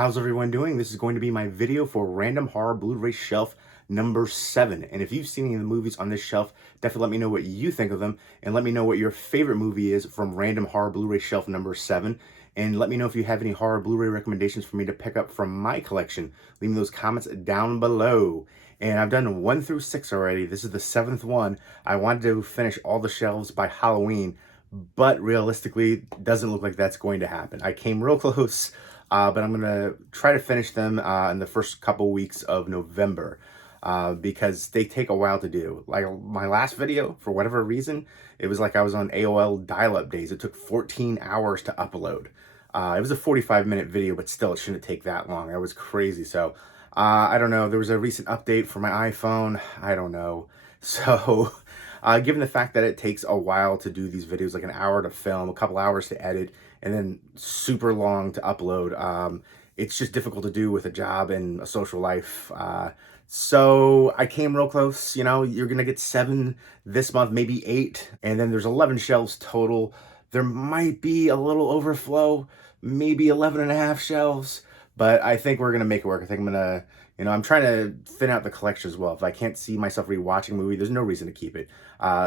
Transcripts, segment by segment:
How's everyone doing? This is going to be my video for Random Horror Blu-ray Shelf number 7. And if you've seen any of the movies on this shelf, definitely let me know what you think of them. And let me know what your favorite movie is from Random Horror Blu-ray Shelf number 7. And let me know if you have any horror Blu-ray recommendations for me to pick up from my collection. Leave me those comments down below. And I've done 1 through 6 already. This is the 7th one. I wanted to finish all the shelves by Halloween, but realistically, doesn't look like that's going to happen. I came real close, but I'm going to try to finish them in the first couple weeks of November because they take a while to do. Like my last video, for whatever reason, it was like I was on AOL dial-up days. It took 14 hours to upload. It was a 45-minute video, but still, it shouldn't take that long. That was crazy. So I don't know. There was a recent update for my iPhone. I don't know. So given the fact that it takes a while to do these videos, like an hour to film, a couple hours to edit, and then super long to upload, it's just difficult to do with a job and a social life. So I came real close. You know, you're going to get 7 this month, maybe 8. And then there's 11 shelves total. There might be a little overflow, maybe 11 and a half shelves. But I think we're going to make it work. I think I'm going to, I'm trying to thin out the collection as well. If I can't see myself rewatching a movie, there's no reason to keep it.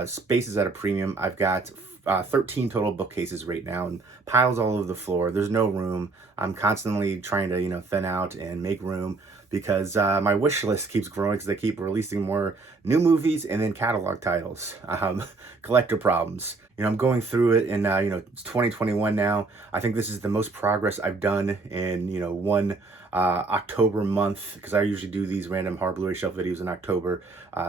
Space is at a premium. I've got 13 total bookcases right now and piles all over the floor. There's no room. I'm constantly trying to, thin out and make room because my wish list keeps growing because they keep releasing more new movies and then catalog titles. Collector problems. I'm going through it and, it's 2021 now. I think this is the most progress I've done in, one October month, because I usually do these random horror Blu-ray shelf videos in October.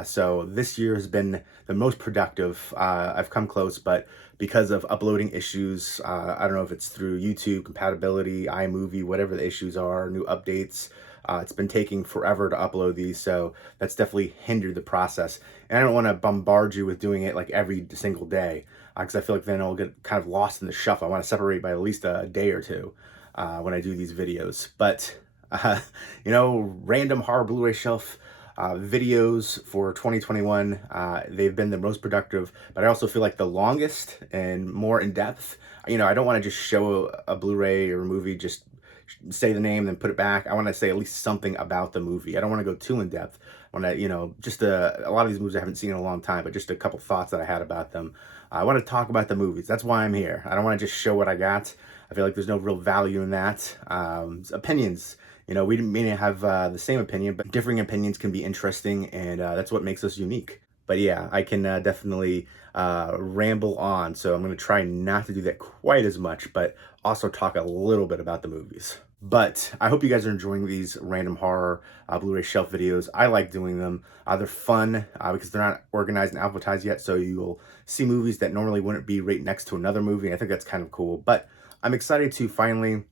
So this year has been the most productive. I've come close, but because of uploading issues, I don't know if it's through YouTube, compatibility, iMovie, whatever the issues are, new updates, it's been taking forever to upload these, so that's definitely hindered the process. And I don't want to bombard you with doing it like every single day, because I feel like then I'll get kind of lost in the shuffle. I want to separate by at least a day or two when I do these videos. But, random horror Blu-ray shelf videos for 2021, they've been the most productive, but I also feel like the longest and more in-depth. I don't want to just show a Blu-ray or a movie, just say the name then put it back. I want to say at least something about the movie. I don't want to go too in depth. I want to, just a lot of these movies I haven't seen in a long time, but just a couple thoughts that I had about them. I want to talk about the movies. That's why I'm here. I don't want to just show what I got. I feel like there's no real value in that. Opinions. We didn't mean to have the same opinion, but differing opinions can be interesting, and that's what makes us unique. But yeah, I can definitely ramble on, so I'm going to try not to do that quite as much, but also talk a little bit about the movies. But I hope you guys are enjoying these random horror Blu-ray shelf videos. I like doing them. They're fun because they're not organized and alphabetized yet, so you'll see movies that normally wouldn't be right next to another movie. I think that's kind of cool. But I'm excited to finally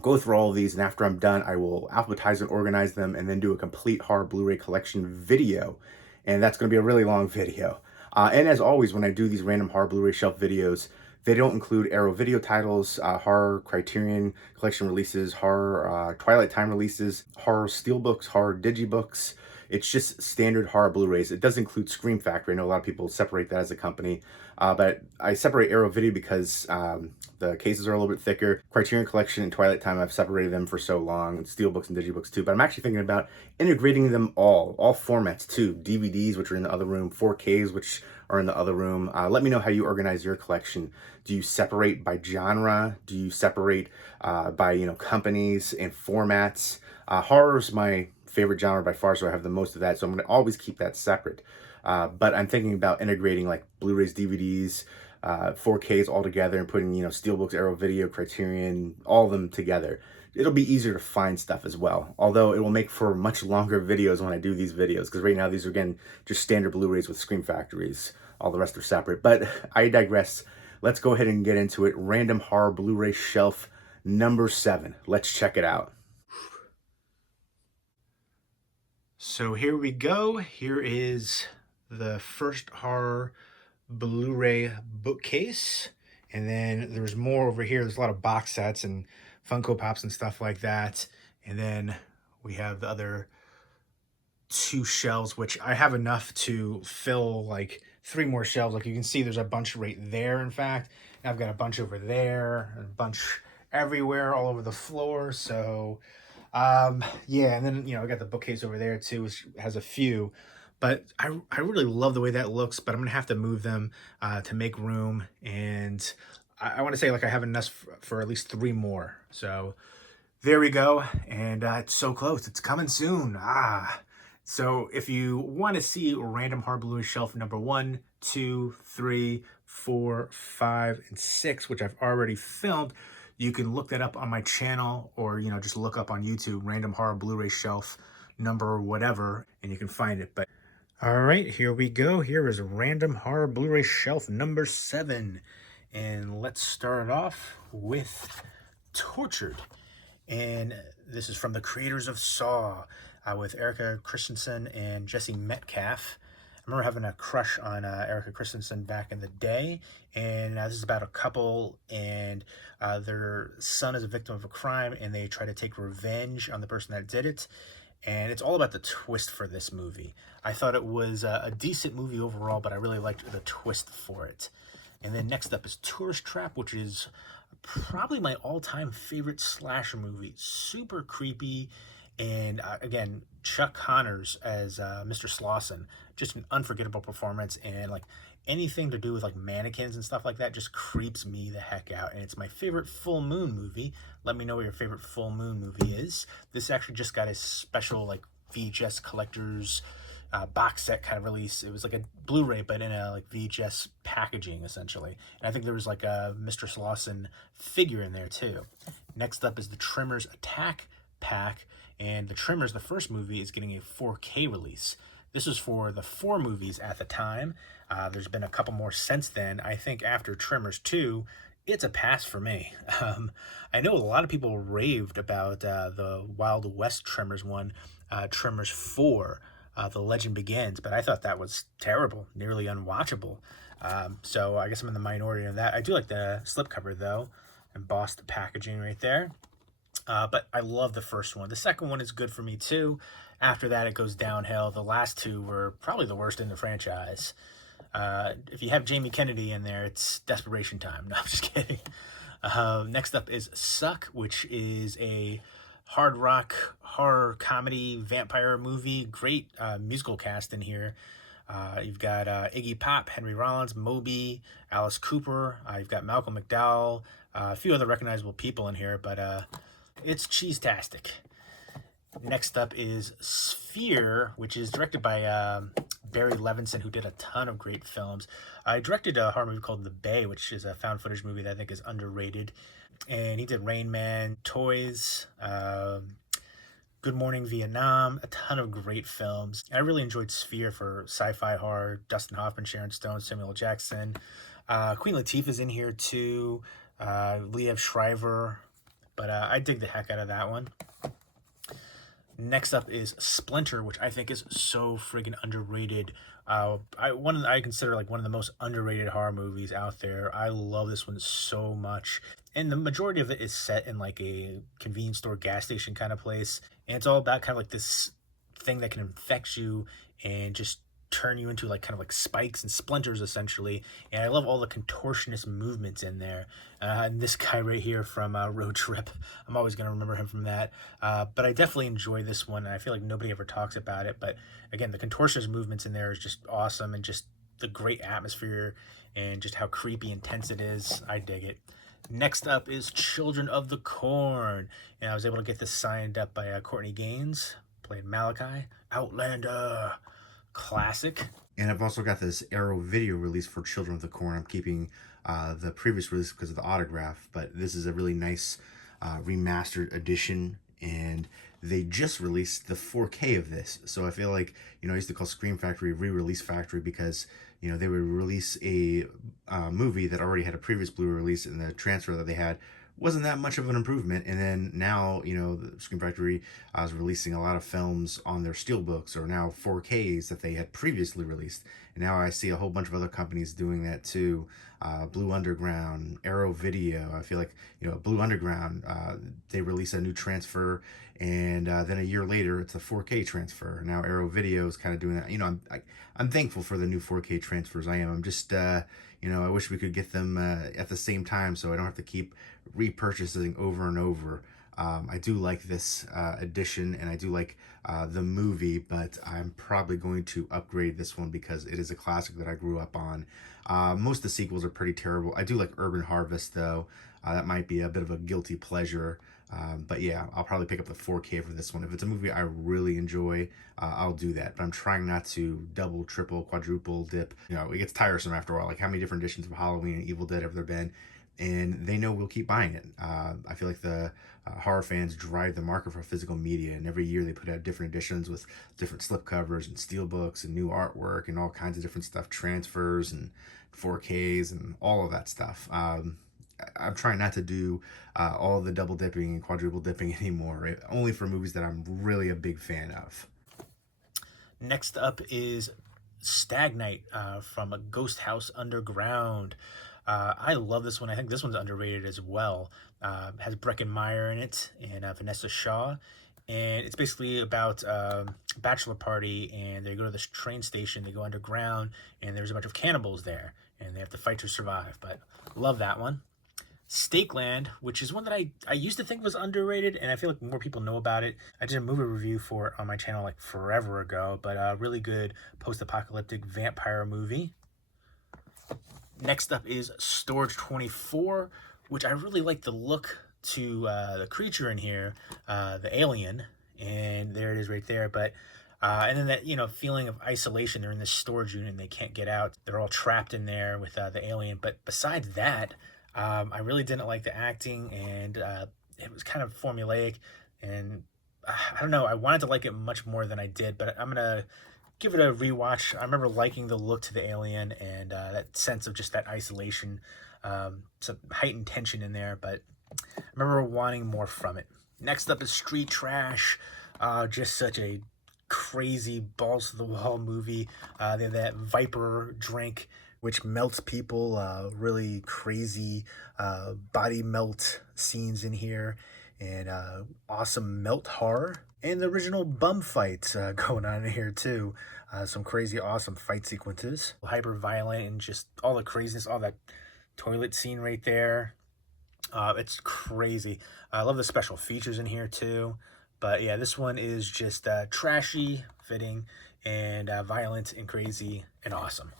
go through all of these, and after I'm done, I will alphabetize and organize them and then do a complete horror Blu-ray collection video. And that's going to be a really long video. And as always, when I do these random horror Blu-ray shelf videos, they don't include Arrow Video titles, horror Criterion collection releases, horror Twilight Time releases, horror steelbooks, horror digibooks. It's just standard horror Blu-rays. It does include Scream Factory. I know a lot of people separate that as a company, but I separate Arrow Video because the cases are a little bit thicker. Criterion Collection and Twilight Time, I've separated them for so long, and steelbooks and digibooks too, but I'm actually thinking about integrating them all formats too. DVDs, which are in the other room, 4Ks, which are in the other room. Let me know how you organize your collection. Do you separate by genre? Do you separate by, companies and formats? Horror's my favorite genre by far, so I have the most of that, so I'm going to always keep that separate. But I'm thinking about integrating like Blu-rays, DVDs, 4Ks all together and putting, steelbooks, Arrow Video, Criterion, all of them together. It'll be easier to find stuff as well, although it will make for much longer videos when I do these videos, because right now these are, again, just standard Blu-rays with Scream Factories. All the rest are separate, but I digress. Let's go ahead and get into it. Random horror Blu-ray shelf number 7. Let's check it out. So here we go. Here is the first horror Blu-ray bookcase. And then there's more over here. There's a lot of box sets and Funko Pops and stuff like that. And then we have the other 2 shelves, which I have enough to fill like 3 more shelves. Like you can see, there's a bunch right there, in fact. And I've got a bunch over there, and a bunch everywhere, all over the floor. So Yeah, and then I got the bookcase over there too, which has a few. But I really love the way that looks. But I'm gonna have to move them to make room, and I want to say like I have enough for at least three more. So there we go, and it's so close. It's coming soon. So if you want to see Random Horror Blu-ray Shelf number 1, 2, 3, 4, 5, and 6, which I've already filmed, you can look that up on my channel, or just look up on YouTube Random Horror Blu-ray Shelf number whatever, and you can find it. But all right, here we go. Here is Random Horror Blu-ray Shelf number 7, and let's start it off with Tortured. And this is from the creators of Saw, with Erica Christensen and Jesse Metcalf. I remember having a crush on Erica Christensen back in the day, and this is about a couple, and their son is a victim of a crime, and they try to take revenge on the person that did it. And it's all about the twist for this movie. I thought it was a decent movie overall, but I really liked the twist for it. And then next up is Tourist Trap, which is probably my all-time favorite slasher movie. Super creepy, and again, Chuck Connors as Mr. Slauson, just an unforgettable performance, and like anything to do with like mannequins and stuff like that just creeps me the heck out. And it's my favorite full moon movie. Let me know what your favorite full moon movie is. This actually just got a special like VHS collector's box set kind of release. It was like a Blu-ray, but in a like VHS packaging essentially. And I think there was like a Mr. Slauson figure in there too. Next up is the Tremors Attack Pack, and the Tremors, the first movie, is getting a 4K release. This was for the 4 movies at the time. There's been a couple more since then. I think after Tremors 2, it's a pass for me. I know a lot of people raved about the Wild West Tremors one, Tremors 4. The Legend Begins, but I thought that was terrible, nearly unwatchable. So I guess I'm in the minority of that. I do like the slipcover though, embossed packaging right there. But I love the first one. The second one is good for me too. After that, it goes downhill. The last 2 were probably the worst in the franchise. If you have Jamie Kennedy in there, it's desperation time. No, I'm just kidding. Next up is Suck, which is a hard rock horror comedy vampire movie. Great musical cast in here. You've got Iggy Pop, Henry Rollins, Moby, Alice Cooper. You've got Malcolm McDowell, a few other recognizable people in here, but it's cheese-tastic. Next up is Sphere, which is directed by Barry Levinson, who did a ton of great films. I directed a horror movie called The Bay, which is a found footage movie that I think is underrated. And he did Rain Man, Toys, Good Morning Vietnam, a ton of great films. I really enjoyed Sphere for sci-fi horror. Dustin Hoffman, Sharon Stone, Samuel L. Jackson. Queen Latifah's in here too. Liev Schreiber. But I dig the heck out of that one. Next up is Splinter, which I think is so friggin' underrated. I consider like one of the most underrated horror movies out there. I love this one so much. And the majority of it is set in like a convenience store, gas station kind of place. And it's all about kind of like this thing that can infect you and just turn you into like kind of like spikes and splinters essentially. And I love all the contortionist movements in there. And this guy right here from Road Trip, I'm always going to remember him from that. But I definitely enjoy this one, and I feel like nobody ever talks about it. But again, the contortionist movements in there is just awesome, and just the great atmosphere and just how creepy intense it is. I dig it. Next up is Children of the Corn, and I was able to get this signed up by Courtney Gaines, played Malachi. Outlander, classic. And I've also got this Arrow video release for Children of the Corn. I'm keeping the previous release because of the autograph, but this is a really nice remastered edition, and they just released the 4K of this. So I feel like, I used to call Scream Factory re-release factory because, they would release a movie that already had a previous Blu-ray release, and the transfer that they had wasn't that much of an improvement. And then now, the Scream Factory is releasing a lot of films on their steelbooks, or now 4Ks that they had previously released. And now I see a whole bunch of other companies doing that too. Blue Underground, Arrow Video. I feel like, Blue Underground, they release a new transfer, and then a year later it's a 4K transfer. Now Arrow Video is kind of doing that. I'm thankful for the new 4K transfers. I'm just, I wish we could get them at the same time, so I don't have to keep repurchasing over and over. I do like this edition, and I do like the movie, but I'm probably going to upgrade this one because it is a classic that I grew up on. Most of the sequels are pretty terrible. I do like Urban Harvest, though. That might be a bit of a guilty pleasure. But yeah, I'll probably pick up the 4K for this one. If it's a movie I really enjoy, I'll do that. But I'm trying not to double, triple, quadruple dip. You know, it gets tiresome after a while. Like, how many different editions of Halloween and Evil Dead have there been? And they know we'll keep buying it. I feel like the horror fans drive the market for physical media, and every year they put out different editions with different slipcovers and steelbooks and new artwork and all kinds of different stuff, transfers and 4Ks and all of that stuff. I'm trying not to do all the double dipping and quadruple dipping anymore, right? Only for movies that I'm really a big fan of. Next up is Stag Night from a Ghost House Underground. I love this one. I think this one's underrated as well. Has Breckin Meyer in it and Vanessa Shaw. And it's basically about a bachelor party, and they go to this train station, they go underground, and there's a bunch of cannibals there, and they have to fight to survive. But love that one. Stakeland, which is one that I used to think was underrated, and I feel like more people know about it. I did a movie review for it on my channel like forever ago, but a really good post-apocalyptic vampire movie. Next up is Storage 24, which I really like the look to the creature in here, the alien, and there it is right there. But and then that, you know, feeling of isolation. They're in this storage unit and they can't get out. They're all trapped in there with the alien. But besides that, I really didn't like the acting, and it was kind of formulaic, and I don't know, I wanted to like it much more than I did, but I'm gonna give it a rewatch. I remember liking the look to the alien and that sense of just that isolation, some heightened tension in there, but I remember wanting more from it. Next up is Street Trash, just such a crazy balls to the wall movie. They have that Viper drink which melts people, really crazy body melt scenes in here, and awesome melt horror, and the original bum fights going on in here too. Some crazy awesome fight sequences, hyper violent, and just all the craziness, all that toilet scene right there. It's crazy. I love the special features in here too. But yeah, this one is just trashy, fitting, and violent and crazy and awesome.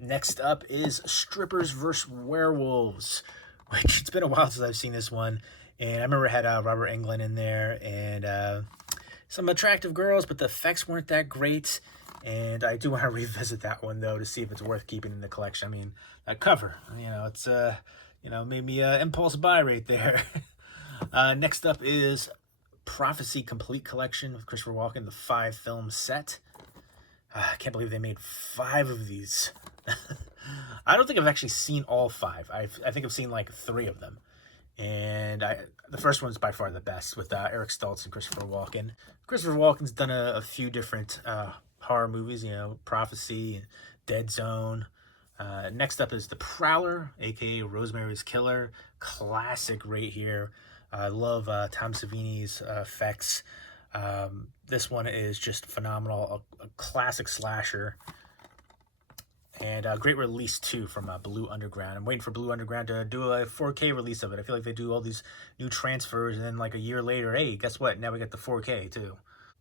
Next up is Strippers vs. Werewolves, which it's been a while since I've seen this one. And I remember it had Robert Englund in there and some attractive girls, but the effects weren't that great. And I do want to revisit that one, though, to see if it's worth keeping in the collection. I mean, that cover, you know, it's, you know, made me impulse buy right there. Next up is Prophecy Complete Collection with Christopher Walken, the 5-film set. I can't believe they made 5 of these. I don't think I've actually seen all 5. I think I've seen like 3 of them. And the first one's by far the best with Eric Stoltz and Christopher Walken. Christopher Walken's done a few different horror movies, you know, Prophecy and Dead Zone. Next up is The Prowler, aka Rosemary's Killer. Classic right here. I love Tom Savini's effects. This one is just phenomenal, a classic slasher. And a great release, too, from Blue Underground. I'm waiting for Blue Underground to do a 4K release of it. I feel like they do all these new transfers, and then like a year later, hey, guess what? Now we got the 4K, too.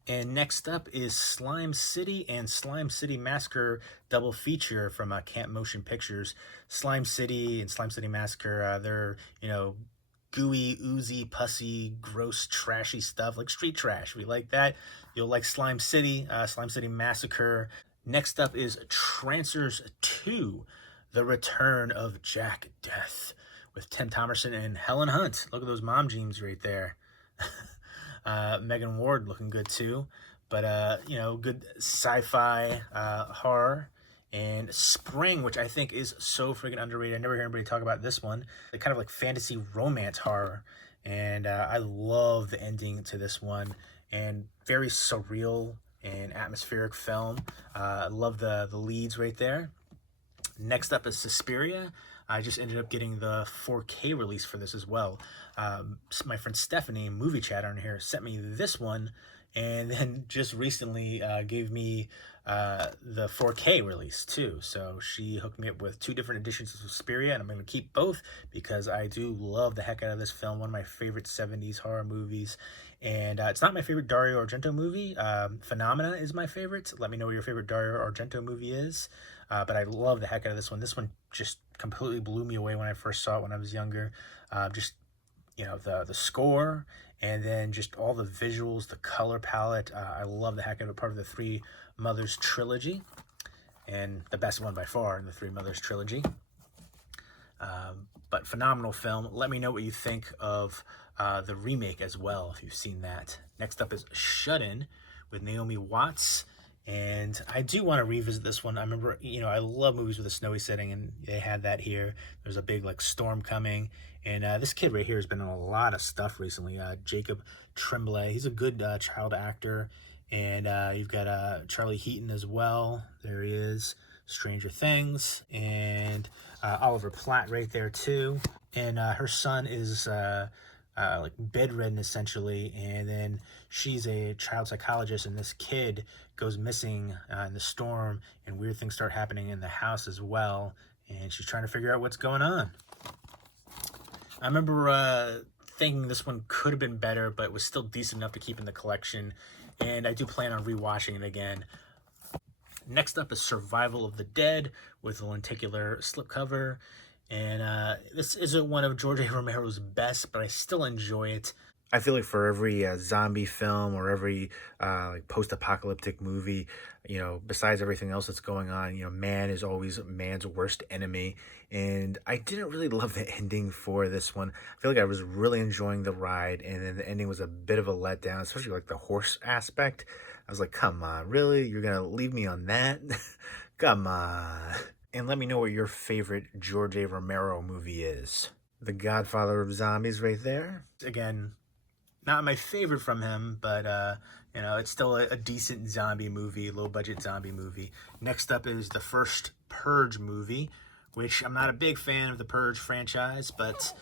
And next up is Slime City and Slime City Massacre double feature from Camp Motion Pictures. Slime City and Slime City Massacre, they're, you know, gooey, oozy, pussy, gross, trashy stuff, like street trash. We like that. You'll like Slime City, Slime City Massacre. Next up is Trancers 2, The Return of Jack Death, with Tim Thomerson and Helen Hunt. Look at those mom jeans right there. Megan Ward looking good too. But, you know, good sci-fi horror. And Spring, which I think is so freaking underrated. I never hear anybody talk about this one. The kind of like fantasy romance horror. And I love the ending to this one. And very surreal and atmospheric film. I love the leads right there. Next up is Suspiria. I just ended up getting the 4K release for this as well. My friend Stephanie, Movie Chat on here, sent me this one, and then just recently gave me the 4K release too. So she hooked me up with two different editions of Suspiria, and I'm going to keep both because I do love the heck out of this film. One of my favorite 70s horror movies. And it's not my favorite Dario Argento movie. Phenomena is my favorite. Let me know what your favorite Dario Argento movie is. But I love the heck out of this one. This one just completely blew me away when I first saw it when I was younger. Just the score, and then just all the visuals, the color palette. I love the heck out of it. Part of the Three Mothers trilogy, and the best one by far in the Three Mothers trilogy. But phenomenal film. Let me know what you think of the remake as well, if you've seen that. Next up is Shut In with Naomi Watts. And I do want to revisit this one. I remember, I love movies with a snowy setting, and they had that here. There's a big storm coming, and this kid right here has been in a lot of stuff recently. Jacob Tremblay, he's a good child actor, and you've got Charlie Heaton as well. There he is, Stranger Things, and Oliver Platt right there too. And her son is bedridden essentially, and then she's a child psychologist, and this kid goes missing in the storm, and weird things start happening in the house as well, and she's trying to figure out what's going on. I remember thinking this one could have been better, but it was still decent enough to keep in the collection, and I do plan on rewatching it again. Next up is Survival of the Dead with a lenticular slipcover. And this isn't one of George A. Romero's best, but I still enjoy it. I feel like for every zombie film or every post-apocalyptic movie, besides everything else that's going on, man is always man's worst enemy. And I didn't really love the ending for this one. I feel like I was really enjoying the ride, and then the ending was a bit of a letdown, especially the horse aspect. I was like, come on, really? You're going to leave me on that? Come on. And let me know what your favorite George A. Romero movie is. The Godfather of Zombies right there. Again, not my favorite from him, but it's still a decent zombie movie, low budget zombie movie. Next up is the first Purge movie, which I'm not a big fan of the Purge franchise, but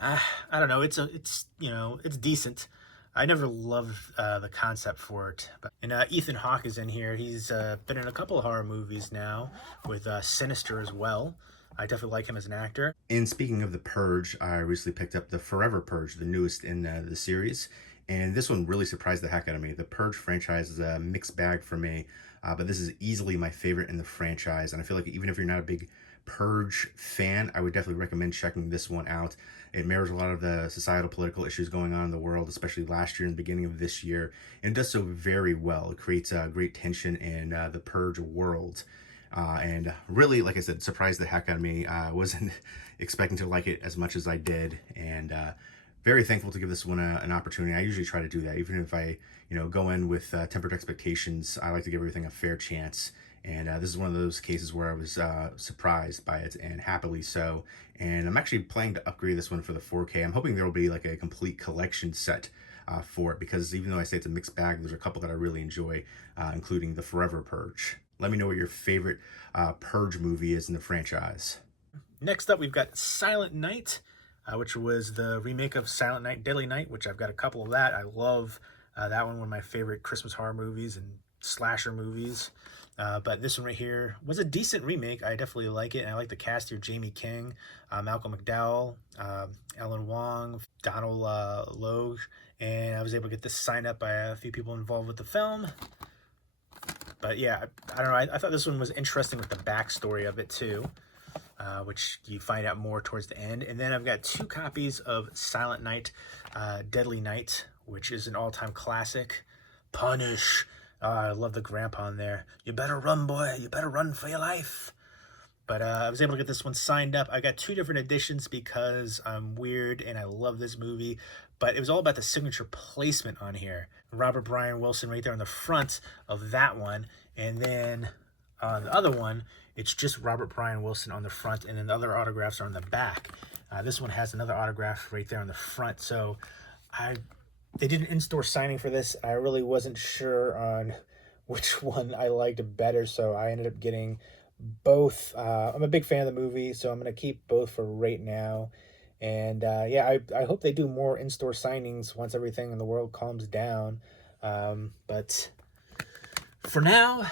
I don't know, it's decent. I never loved the concept for it. And Ethan Hawke is in here. He's been in a couple of horror movies now, with Sinister as well. I definitely like him as an actor. And speaking of The Purge, I recently picked up the Forever Purge, the newest in the series. And this one really surprised the heck out of me. The Purge franchise is a mixed bag for me, but this is easily my favorite in the franchise. And I feel like even if you're not a big Purge fan, I would definitely recommend checking this one out. It mirrors a lot of the societal political issues going on in the world, especially last year and the beginning of this year, and it does so very well. It creates great tension in the Purge world, and really, like I said, surprised the heck out of me. I wasn't expecting to like it as much as I did, and very thankful to give this one an opportunity. I usually try to do that, even if I go in with tempered expectations. I like to give everything a fair chance. And this is one of those cases where I was surprised by it, and happily so. And I'm actually planning to upgrade this one for the 4K. I'm hoping there will be a complete collection set for it, because even though I say it's a mixed bag, there's a couple that I really enjoy, including the Forever Purge. Let me know what your favorite Purge movie is in the franchise. Next up, we've got Silent Night, which was the remake of Silent Night, Deadly Night, which I've got a couple of that. I love that one of my favorite Christmas horror movies and slasher movies. But this one right here was a decent remake. I definitely like it, and I like the cast here: Jamie King, Malcolm McDowell, Ellen Wong, Donald Logue, and I was able to get this signed up by a few people involved with the film. But yeah, I don't know, I thought this one was interesting with the backstory of it too, which you find out more towards the end. And then I've got two copies of Silent Night, Deadly Night, which is an all-time classic. Punish. I love the grandpa in there. You better run, boy. You better run for your life. But I was able to get this one signed up. I got two different editions because I'm weird and I love this movie. But it was all about the signature placement on here. Robert Brian Wilson right there on the front of that one. And then on the other one, it's just Robert Brian Wilson on the front. And then the other autographs are on the back. This one has another autograph right there on the front. So they did an in-store signing for this. I really wasn't sure on which one I liked better, so I ended up getting both. I'm a big fan of the movie, so I'm going to keep both for right now. And yeah, I hope they do more in-store signings once everything in the world calms down. But for now,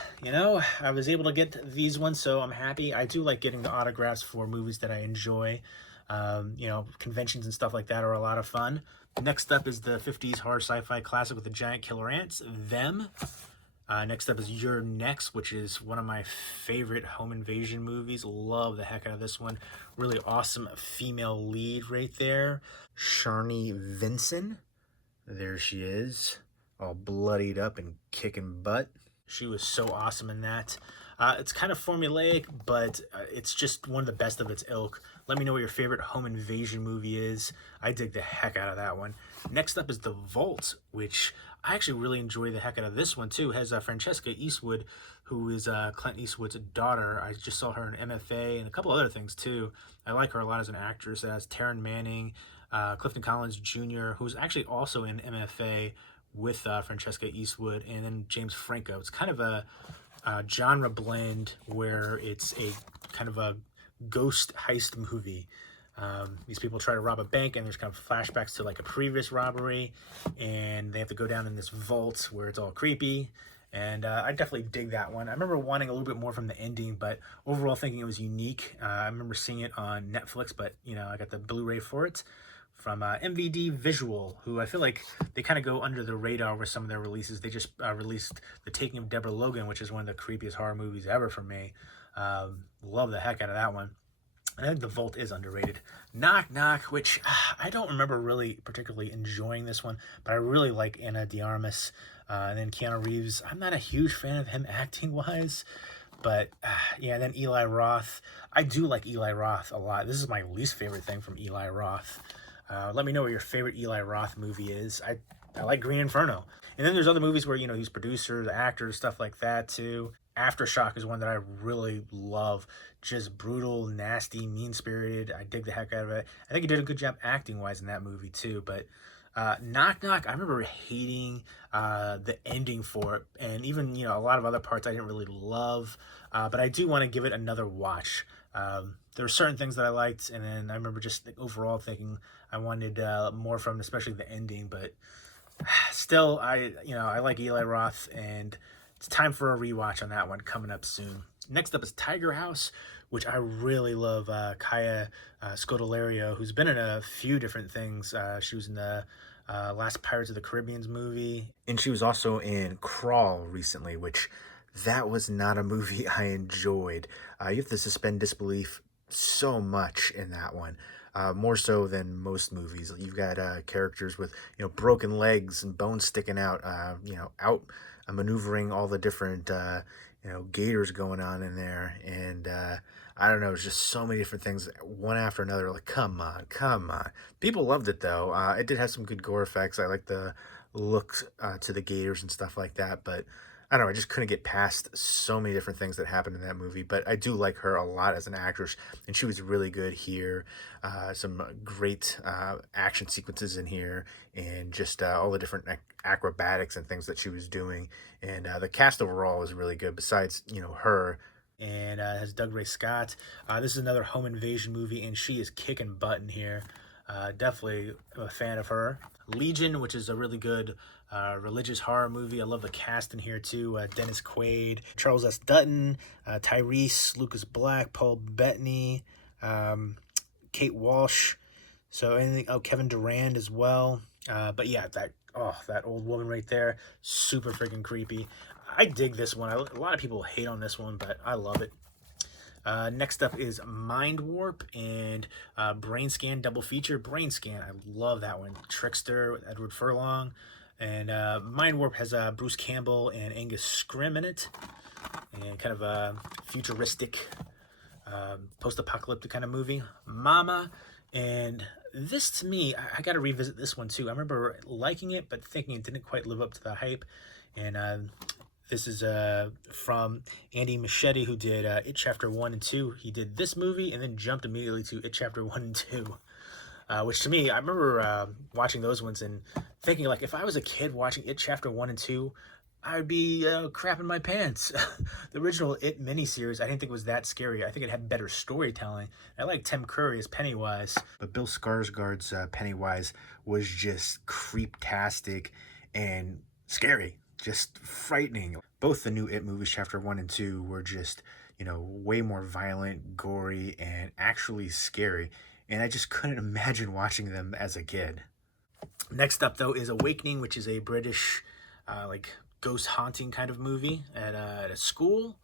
I was able to get these ones, so I'm happy. I do like getting the autographs for movies that I enjoy. Conventions and stuff like that are a lot of fun. Next up is the 50s horror sci-fi classic with the giant killer ants, Them. Next up is Your Next, which is one of my favorite home invasion movies. Love the heck out of this one. Really awesome female lead right there. Sharni Vinson. There she is, all bloodied up and kicking butt. She was so awesome in that. It's kind of formulaic, but it's just one of the best of its ilk. Let me know what your favorite home invasion movie is. I dig the heck out of that one. Next up is The Vault, which I actually really enjoy the heck out of this one too. It has Francesca Eastwood, who is Clint Eastwood's daughter. I just saw her in MFA and a couple other things too. I like her a lot as an actress. It has Taryn Manning, Clifton Collins Jr., who's actually also in MFA with Francesca Eastwood, and then James Franco. It's kind of a genre blend where it's a kind of a ghost heist movie. These people try to rob a bank, and there's kind of flashbacks to like a previous robbery, and they have to go down in this vault where it's all creepy. And I definitely dig that one. I remember wanting a little bit more from the ending, but overall thinking it was unique. I remember seeing it on Netflix, but I got the Blu-ray for it from MVD Visual, who I feel like they kind of go under the radar with some of their releases. They just released The Taking of Deborah Logan, which is one of the creepiest horror movies ever for me. Love the heck out of that one. I think The Vault is underrated. Knock Knock, which I don't remember really particularly enjoying this one, but I really like Ana de Armas. And then Keanu Reeves, I'm not a huge fan of him acting-wise, but yeah, and then Eli Roth. I do like Eli Roth a lot. This is my least favorite thing from Eli Roth. Let me know what your favorite Eli Roth movie is. I like Green Inferno. And then there's other movies where, he's producer, the actors, stuff like that too. Aftershock is one that I really love. Just brutal, nasty, mean-spirited. I dig the heck out of it. I think he did a good job acting-wise in that movie too. But Knock Knock, I remember hating the ending for it. And even, a lot of other parts I didn't really love. But I do want to give it another watch. There were certain things that I liked, and then I remember just overall thinking I wanted more from it, especially the ending. But still, I like Eli Roth, and it's time for a rewatch on that one coming up soon. Next up is Tiger House, which I really love. Kaya Scodelario, who's been in a few different things. She was in the last Pirates of the Caribbean movie, and she was also in Crawl recently, which that was not a movie I enjoyed. You have to suspend disbelief so much in that one, more so than most movies. You've got characters with broken legs and bones sticking out, out maneuvering all the different gators going on in there, and I don't know, it's just so many different things, one after another. Like, come on. People loved it though. It did have some good gore effects. I like the look to the gators and stuff like that, but I don't know, I just couldn't get past so many different things that happened in that movie. But I do like her a lot as an actress, and she was really good here. Some great action sequences in here, and just all the different acrobatics and things that she was doing. And the cast overall was really good, besides, her. And has Doug Ray Scott. This is another home invasion movie, and she is kicking butt in here. Definitely a fan of her. Legion, which is a really good religious horror movie. I love the cast in here too. Dennis Quaid, Charles S. Dutton, Tyrese, Lucas Black, Paul Bettany, Kate Walsh. So anything? Oh, Kevin Durand as well. But yeah, that old woman right there, super freaking creepy. I dig this one. A lot of people hate on this one, but I love it. Next up is Mind Warp and Brain Scan double feature. Brain Scan, I love that one. Trickster with Edward Furlong. And Mind Warp has Bruce Campbell and Angus Scrimm in it. And kind of a futuristic, post-apocalyptic kind of movie. Mama. And this, to me, I got to revisit this one too. I remember liking it, but thinking it didn't quite live up to the hype. And this is from Andy Muschietti, who did It Chapter 1 and 2. He did this movie and then jumped immediately to It Chapter 1 and 2. Which to me, I remember watching those ones and thinking, like, if I was a kid watching It Chapter 1 and 2, I'd be crapping my pants. The original It miniseries, I didn't think it was that scary. I think it had better storytelling. I like Tim Curry as Pennywise. But Bill Skarsgård's Pennywise was just creep-tastic and scary, just frightening. Both the new It movies, Chapter 1 and 2, were just, way more violent, gory, and actually scary. And I just couldn't imagine watching them as a kid. Next up, though, is Awakening, which is a British, like, ghost haunting kind of movie at a school.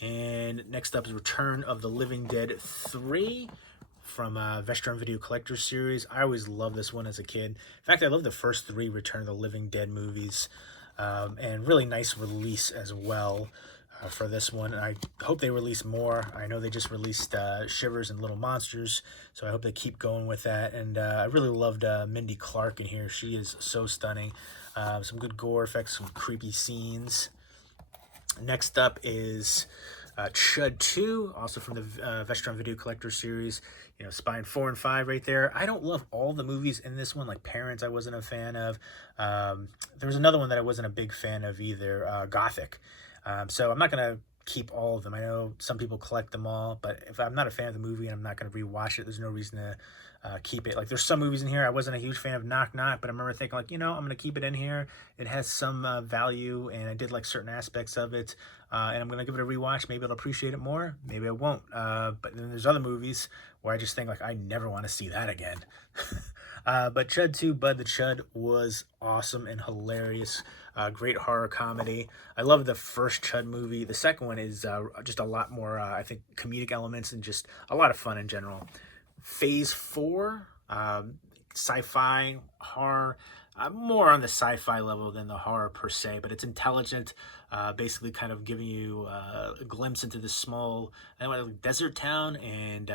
And next up is Return of the Living Dead 3 from Vestron Video Collector Series. I always loved this one as a kid. In fact, I love the first 3 Return of the Living Dead movies. And really nice release as well for this one. I hope they release more. I know they just released Shivers and Little Monsters, so I hope they keep going with that. And I really loved Mindy Clark in here. She is so stunning. Some good gore effects, some creepy scenes. Next up is Chud 2, also from the Vestron Video Collector Series. Spine 4 and 5 right there. I don't love all the movies in this one, like Parents I wasn't a fan of. There was another one that I wasn't a big fan of either, Gothic. So I'm not going to keep all of them. I know some people collect them all, but if I'm not a fan of the movie and I'm not going to rewatch it, there's no reason to keep it. Like, there's some movies in here I wasn't a huge fan of. Knock Knock, but I remember thinking, like, I'm going to keep it in here. It has some value, and I did like certain aspects of it, and I'm going to give it a rewatch. Maybe I'll appreciate it more, maybe I won't. But then there's other movies where I just think, like, I never want to see that again. But Chud 2, Bud the Chud was awesome and hilarious. Great horror comedy. I love the first Chud movie. The second one is just a lot more, I think, comedic elements and just a lot of fun in general. Phase 4, sci-fi, horror, more on the sci-fi level than the horror per se, but it's intelligent, basically kind of giving you a glimpse into this small desert town, and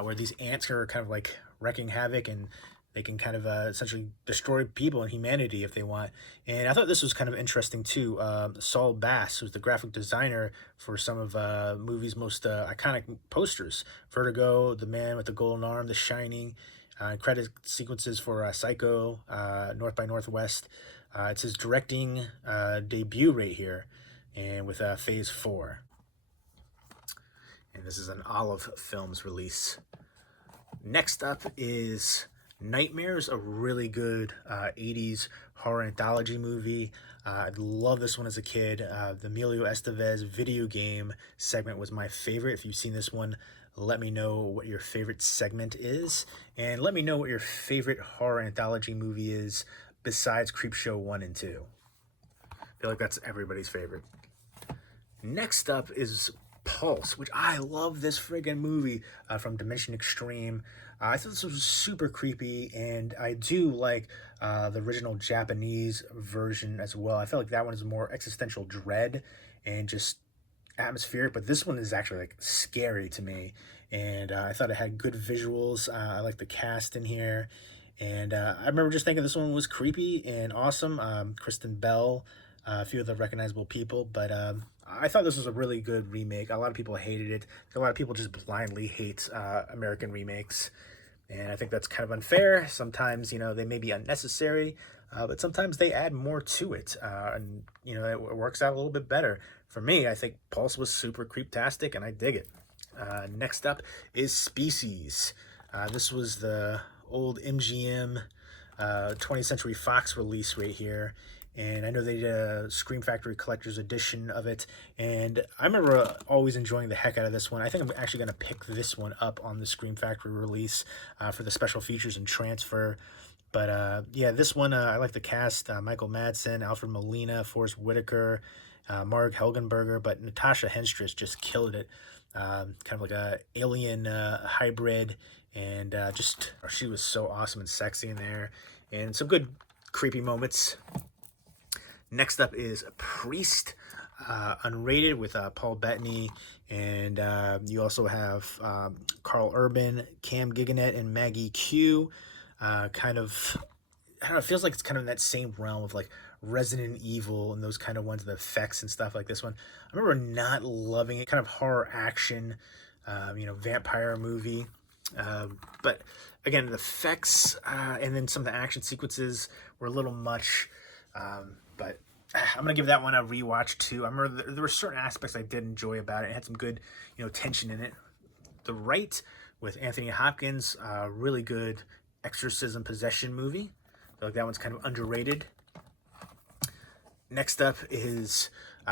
where these ants are kind of like wrecking havoc, and they can kind of essentially destroy people and humanity if they want. And I thought this was kind of interesting too. Saul Bass, who's the graphic designer for some of movies' most iconic posters: Vertigo, The Man with the Golden Arm, The Shining, credit sequences for Psycho, North by Northwest. It's his directing debut right here, and with Phase 4. And this is an Olive Films release. Next up is Nightmares, a really good 80s horror anthology movie. I love this one as a kid. The Emilio Estevez video game segment was my favorite. If you've seen this one, let me know what your favorite segment is. And let me know what your favorite horror anthology movie is besides Creepshow 1 and 2. I feel like that's everybody's favorite. Next up is Pulse, which I love this friggin' movie from Dimension Extreme. I thought this was super creepy, and I do like the original Japanese version as well. I felt like that one is more existential dread and just atmospheric, but this one is actually like scary to me. And I thought it had good visuals. I like the cast in here, and I remember just thinking this one was creepy and awesome. Kristen Bell, a few of the recognizable people, but I thought this was a really good remake. A lot of people hated it. A lot of people just blindly hate American remakes, and I think that's kind of unfair. Sometimes, they may be unnecessary, but sometimes they add more to it, and, it works out a little bit better. For me, I think Pulse was super creeptastic, and I dig it. Next up is Species. This was the old MGM 20th Century Fox release right here. And I know they did a Scream Factory Collector's Edition of it. And I remember always enjoying the heck out of this one. I think I'm actually going to pick this one up on the Scream Factory release for the special features and transfer. But yeah, this one, I like the cast. Michael Madsen, Alfred Molina, Forrest Whitaker, Marg Helgenberger. But Natasha Henstridge just killed it. Kind of like a alien hybrid. And she was so awesome and sexy in there. And some good creepy moments. Next up is Priest, unrated, with Paul Bettany, and you also have Carl Urban, Cam Giganet, and Maggie Q. Kind of, I don't know, it feels like it's kind of in that same realm of like Resident Evil and those kind of ones, the effects and stuff like this one. I remember not loving it, kind of horror action, vampire movie. But again, the effects and then some of the action sequences were a little much. But I'm going to give that one a rewatch too. I remember there were certain aspects I did enjoy about it. It had some good, tension in it. The Right with Anthony Hopkins, really good exorcism possession movie. I feel like that one's kind of underrated. Next up is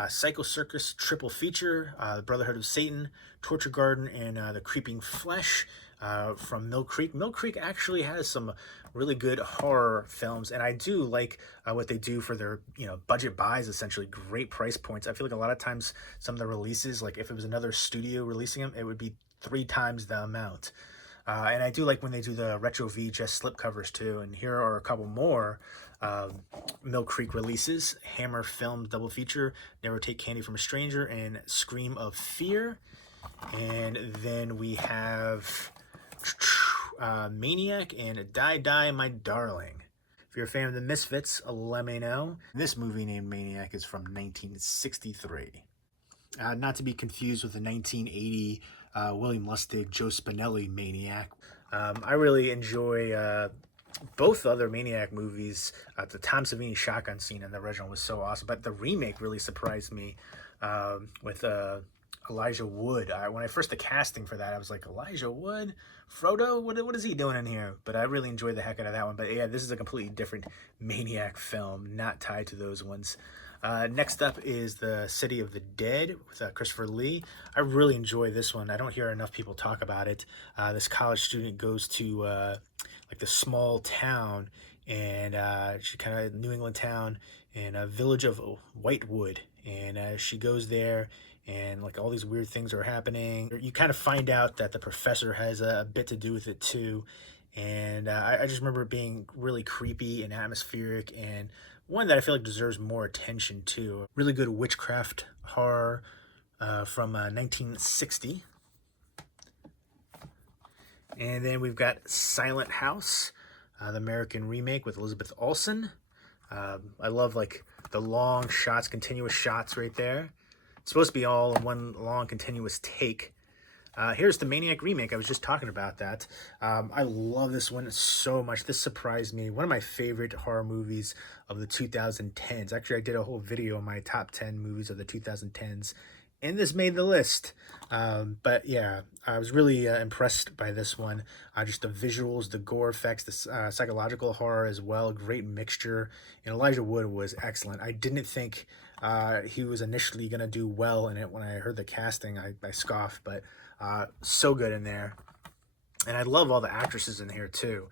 Psycho Circus triple feature, The Brotherhood of Satan, Torture Garden, and The Creeping Flesh from Mill Creek. Mill Creek actually has some really good horror films, and I do like what they do for their budget buys. Essentially, great price points. I feel like a lot of times some of the releases, like if it was another studio releasing them, it would be 3 times the amount. And I do like when they do the retro VHS slipcovers too. And here are a couple more Mill Creek releases: Hammer Films double feature, Never Take Candy from a Stranger, and Scream of Fear. And then we have Maniac and Die Die My Darling. If you're a fan of the Misfits, let me know. This movie named Maniac is from 1963. Not to be confused with the 1980 William Lustig, Joe Spinelli Maniac. I really enjoy both other Maniac movies. The Tom Savini shotgun scene in the original was so awesome, but the remake really surprised me with Elijah Wood. When I first the casting for that, I was like, Elijah Wood? Frodo? What is he doing in here? But I really enjoyed the heck out of that one. But yeah, this is a completely different Maniac film, not tied to those ones. Next up is The City of the Dead with Christopher Lee. I really enjoy this one. I don't hear enough people talk about it. This college student goes to like the small town, and she kind of New England town, and a village of Whitewood, and she goes there, and like all these weird things are happening. You kind of find out that the professor has a bit to do with it too. And I just remember it being really creepy and atmospheric, and one that I feel like deserves more attention too. Really good witchcraft horror from 1960. And then we've got Silent House, the American remake with Elizabeth Olsen. I love like the long shots, continuous shots right there. It's supposed to be all in one long continuous take. Here's the Maniac remake. I was just talking about that. I love this one so much. This surprised me. One of my favorite horror movies of the 2010s. Actually, I did a whole video on my top 10 movies of the 2010s, and this made the list. But yeah, I was really impressed by this one. Just the visuals, the gore effects, the psychological horror as well. Great mixture. And Elijah Wood was excellent. I didn't think he was initially going to do well in it. When I heard the casting, I scoffed, but so good in there. And I love all the actresses in here too.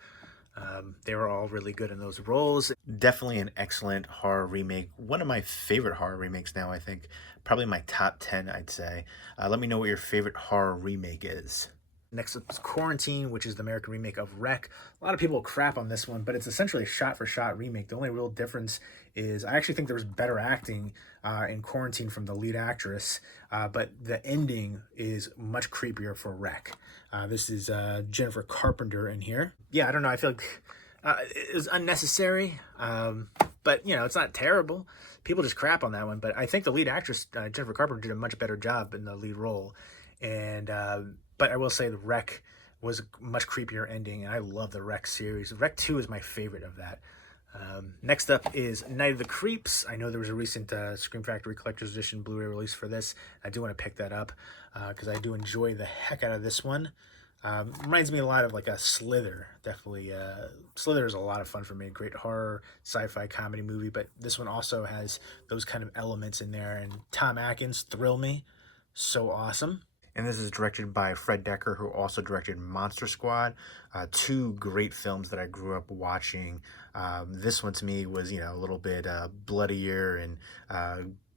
They were all really good in those roles. Definitely an excellent horror remake. One of my favorite horror remakes now, I think. Probably my top 10, I'd say. Let me know what your favorite horror remake is. Next up is Quarantine, which is the American remake of Wreck. A lot of people crap on this one, but it's essentially a shot-for-shot remake. The only real difference is I actually think there was better acting in Quarantine from the lead actress, but the ending is much creepier for Wreck. This is Jennifer Carpenter in here. Yeah, I don't know. I feel like it was unnecessary, but, it's not terrible. People just crap on that one, but I think the lead actress, Jennifer Carpenter, did a much better job in the lead role. And but I will say the Wreck was a much creepier ending, and I love the Wreck series. Wreck 2 is my favorite of that. Next up is Night of the Creeps. I know there was a recent Scream Factory Collector's Edition Blu-ray release for this. I do want to pick that up because I do enjoy the heck out of this one. Reminds me a lot of like a Slither. Definitely, Slither is a lot of fun for me. Great horror, sci-fi comedy movie, but this one also has those kind of elements in there. And Tom Atkins, Thrill Me, so awesome. And this is directed by Fred Decker, who also directed Monster Squad. 2 great films that I grew up watching. This one to me was, a little bit bloodier and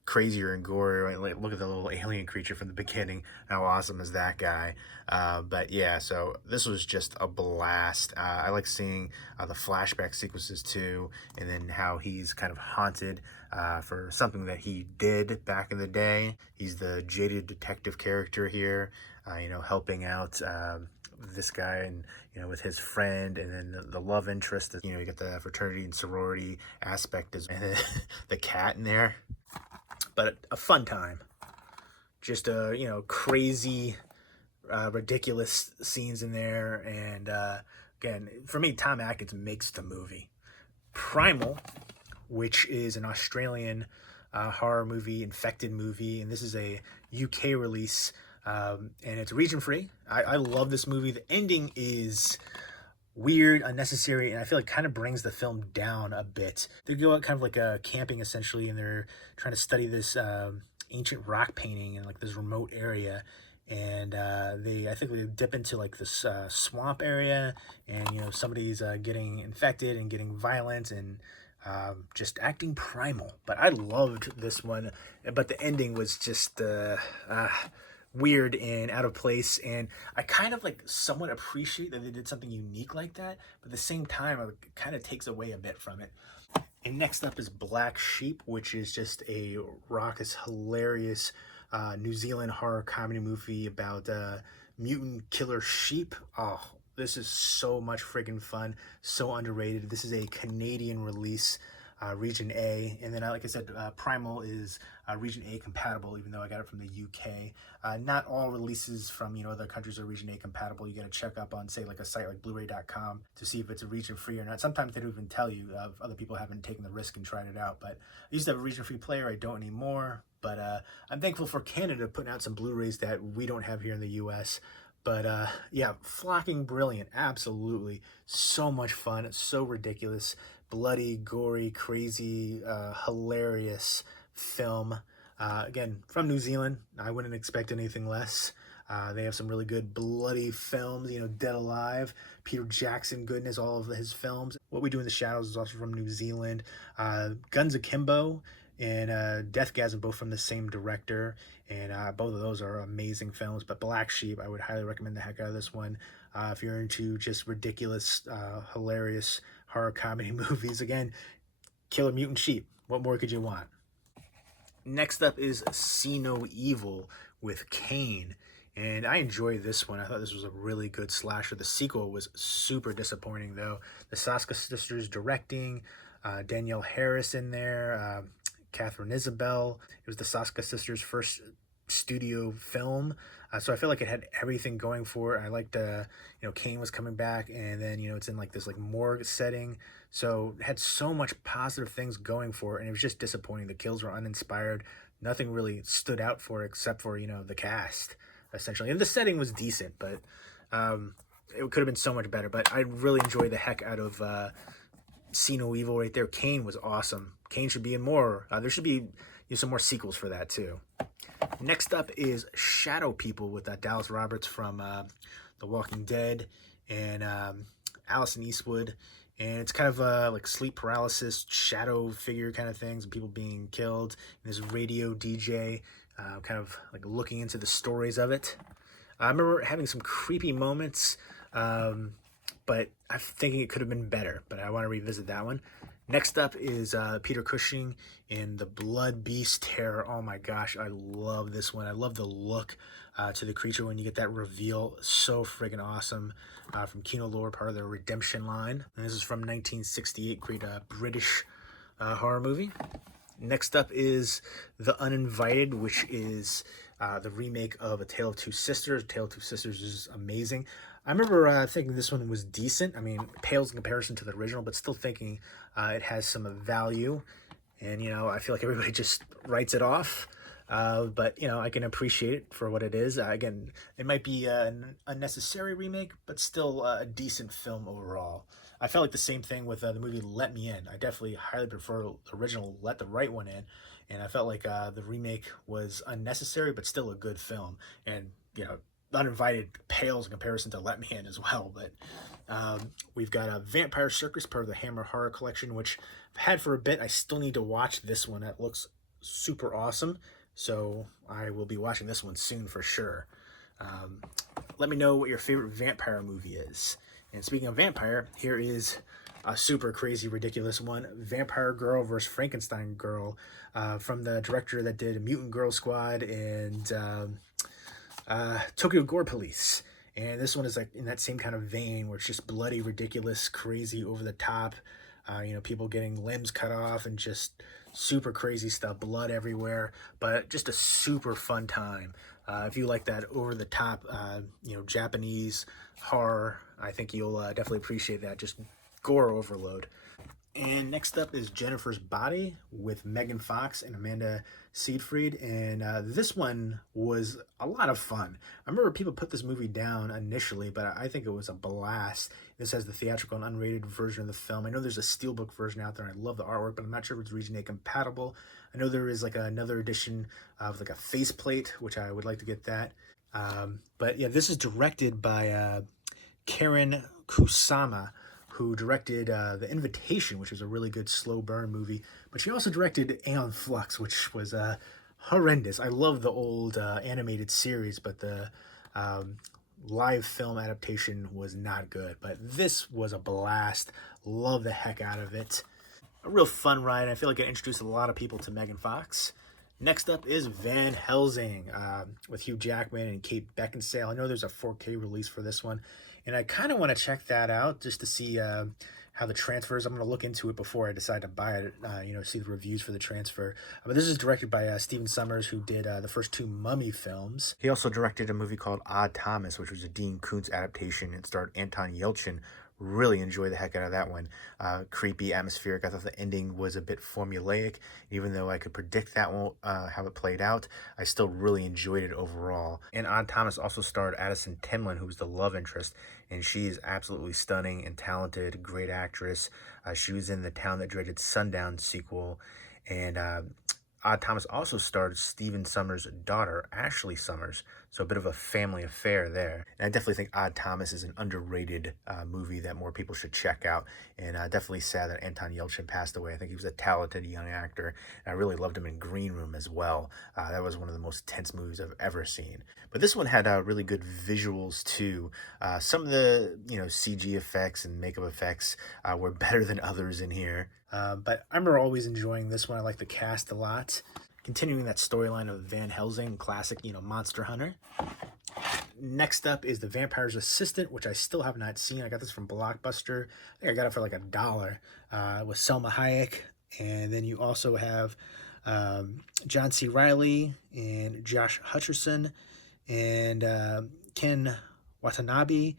crazier and gorier. Right? Like, look at the little alien creature from the beginning. How awesome is that guy? But yeah, so this was just a blast. I like seeing the flashback sequences too, and then how he's kind of haunted for something that he did back in the day. He's the jaded detective character here, helping out this guy and with his friend, and then the love interest. You get the fraternity and sorority aspect, and then the cat in there. But a fun time. Just crazy, ridiculous scenes in there, and again, for me, Tom Atkins makes the movie. Primal, which is an Australian horror movie, infected movie, and this is a UK release, and it's region free. I love this movie. The ending is weird, unnecessary, and I feel like kind of brings the film down a bit. They go out kind of like camping essentially, and they're trying to study this ancient rock painting in like this remote area. And I think they dip into like this swamp area, and somebody's getting infected and getting violent and just acting primal. But I loved this one, but the ending was just weird and out of place, and I kind of like somewhat appreciate that they did something unique like that, but at the same time it kind of takes away a bit from it. And next up is Black Sheep, which is just a raucous, hilarious New Zealand horror comedy movie about mutant killer sheep. Oh, this is so much friggin' fun, so underrated. This is a Canadian release, region A, and then like I said, Primal is region A compatible, even though I got it from the UK. Not all releases from other countries are region A compatible. You got to check up on, say, like a site like Blu-Ray.com to see if it's a region free or not. Sometimes they don't even tell you. Other people haven't taken the risk and tried it out. But I used to have a region free player. I don't anymore. But I'm thankful for Canada putting out some Blu-rays that we don't have here in the US. But yeah, flocking brilliant, absolutely. So much fun. It's so ridiculous. Bloody, gory, crazy, hilarious film. Again, from New Zealand. I wouldn't expect anything less. They have some really good bloody films, Dead Alive, Peter Jackson goodness, all of his films. What We Do in the Shadows is also from New Zealand. Guns Akimbo and Deathgasm, both from the same director, and both of those are amazing films. But Black Sheep, I would highly recommend the heck out of this one. If you're into just ridiculous, hilarious horror comedy movies, again, killer mutant sheep. What more could you want? Next up is See No Evil with Kane. And I enjoyed this one. I thought this was a really good slasher. The sequel was super disappointing, though. The Saska sisters directing, Danielle Harris in there, Catherine Isabel. It was the Saska sisters' first studio film, so I feel like it had everything going for it. I liked Kane was coming back, and then it's in like this like morgue setting, so it had so much positive things going for it, and it was just disappointing. The kills were uninspired. Nothing really stood out for it except for the cast essentially, and the setting was decent, but it could have been so much better. But I really enjoyed the heck out of See No Evil right there. Kane was awesome. Kane should be in more. There should be some more sequels for that too. Next up is Shadow People with Dallas Roberts from The Walking Dead and Allison Eastwood. And it's kind of like sleep paralysis, shadow figure kind of things, and people being killed. And this radio DJ kind of like looking into the stories of it. I remember having some creepy moments, but I'm thinking it could have been better, but I want to revisit that one. Next up is Peter Cushing in The Blood Beast Terror. Oh my gosh, I love this one. I love the look to the creature when you get that reveal. So friggin' awesome. From Kino Lorre, part of the Redemption line. And this is from 1968, great British horror movie. Next up is The Uninvited, which is the remake of A Tale of Two Sisters. A Tale of Two Sisters is amazing. I remember thinking this one was decent. I mean, pales in comparison to the original, but still thinking it has some value. And, I feel like everybody just writes it off. But, I can appreciate it for what it is. Again, it might be an unnecessary remake, but still a decent film overall. I felt like the same thing with the movie Let Me In. I definitely highly prefer the original Let the Right One In. And I felt like the remake was unnecessary, but still a good film. And, Uninvited pales in comparison to Let Me In as well. But we've got a Vampire Circus, part of the Hammer Horror Collection, which I've had for a bit. I still need to watch this one. That looks super awesome. So I will be watching this one soon for sure. Let me know what your favorite vampire movie is. And speaking of vampire, here is a super crazy, ridiculous one. Vampire Girl vs. Frankenstein Girl, from the director that did Mutant Girl Squad and Tokyo Gore Police. And this one is like in that same kind of vein where it's just bloody, ridiculous, crazy, over the top. People getting limbs cut off and just super crazy stuff, blood everywhere, but just a super fun time. If you like that over the top, Japanese horror, I think you'll definitely appreciate that. Just gore overload. And next up is Jennifer's Body with Megan Fox and Amanda Seyfried. And this one was a lot of fun. I remember people put this movie down initially, but I think it was a blast. This has the theatrical and unrated version of the film. I know there's a steelbook version out there, and I love the artwork, but I'm not sure if it's Region 8 compatible. I know there is like another edition of like a faceplate, which I would like to get that. But yeah, this is directed by Karen Kusama, who directed The Invitation, which was a really good slow burn movie. But she also directed Aeon Flux, which was horrendous. I love the old animated series, but the live film adaptation was not good. But this was a blast. Love the heck out of it. A real fun ride. I feel like I introduced a lot of people to Megan Fox. Next up is Van Helsing with Hugh Jackman and Kate Beckinsale. I know there's a 4K release for this one, and I kind of want to check that out just to see how the transfer is. I'm going to look into it before I decide to buy it, see the reviews for the transfer. But this is directed by Stephen Sommers, who did the first two Mummy films. He also directed a movie called Odd Thomas, which was a Dean Koontz adaptation. It starred Anton Yelchin. Really enjoy the heck out of that one. Creepy, atmospheric. I thought the ending was a bit formulaic. Even though I could predict that one, how it played out, I still really enjoyed it overall. And Odd Thomas also starred Addison Timlin, who was the love interest, and she is absolutely stunning and talented, great actress. She was in the Town That Dreaded Sundown sequel, and Odd Thomas also starred Stephen Sommers' daughter, Ashley Sommers, so a bit of a family affair there. And I definitely think Odd Thomas is an underrated movie that more people should check out, and definitely sad that Anton Yelchin passed away. I think he was a talented young actor, and I really loved him in Green Room as well. That was one of the most tense movies I've ever seen. But this one had really good visuals too. Some of the CG effects and makeup effects were better than others in here. But I remember always enjoying this one. I like the cast a lot. Continuing that storyline of Van Helsing, classic, Monster Hunter. Next up is The Vampire's Assistant, which I still have not seen. I got this from Blockbuster. I think I got it for like $1 with Selma Hayek. And then you also have John C. Reilly and Josh Hutcherson and Ken Watanabe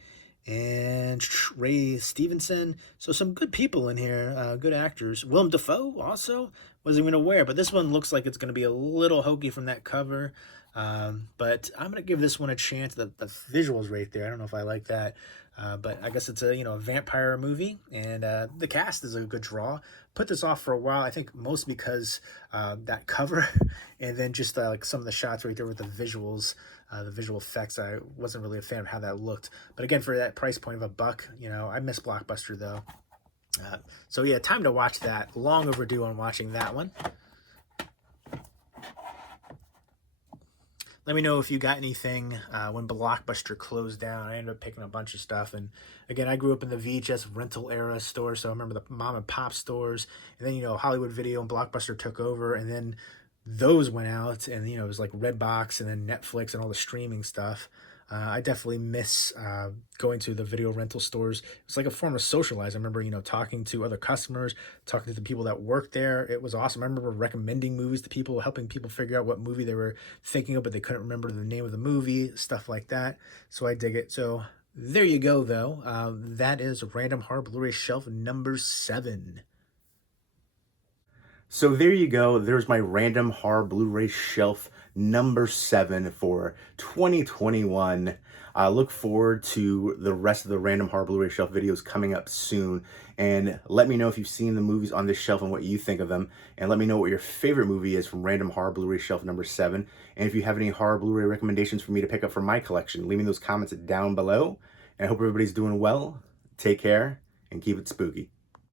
and Ray Stevenson. So some good people in here, good actors. Willem Dafoe also, wasn't even aware, but this one looks like it's going to be a little hokey from that cover. But I'm going to give this one a chance. The visuals right there, I don't know if I like that. But I guess it's a vampire movie, and the cast is a good draw. Put this off for a while, I think most because that cover, and then just like some of the shots right there with the visuals, the visual effects. I wasn't really a fan of how that looked. But again, for that price point of $1, I miss Blockbuster though. So yeah, time to watch that. Long overdue on watching that one. Let me know if you got anything when Blockbuster closed down. I ended up picking a bunch of stuff. And again, I grew up in the VHS rental era store, so I remember the mom and pop stores. And then, Hollywood Video and Blockbuster took over. And then those went out, and, it was like Redbox and then Netflix and all the streaming stuff. I definitely miss going to the video rental stores. It's like a form of socialize. I remember, talking to other customers, talking to the people that worked there. It was awesome. I remember recommending movies to people, helping people figure out what movie they were thinking of, but they couldn't remember the name of the movie, stuff like that. So I dig it. So there you go, though. That is Random Horror Blu-ray Shelf number 7. So there you go. There's my Random Horror Blu-ray Shelf number 7 for 2021. I look forward to the rest of the Random Horror Blu-ray Shelf videos coming up soon. And let me know if you've seen the movies on this shelf and what you think of them. And let me know what your favorite movie is from Random Horror Blu-ray Shelf number 7. And if you have any horror Blu-ray recommendations for me to pick up for my collection, leave me those comments down below. And I hope everybody's doing well. Take care and keep it spooky.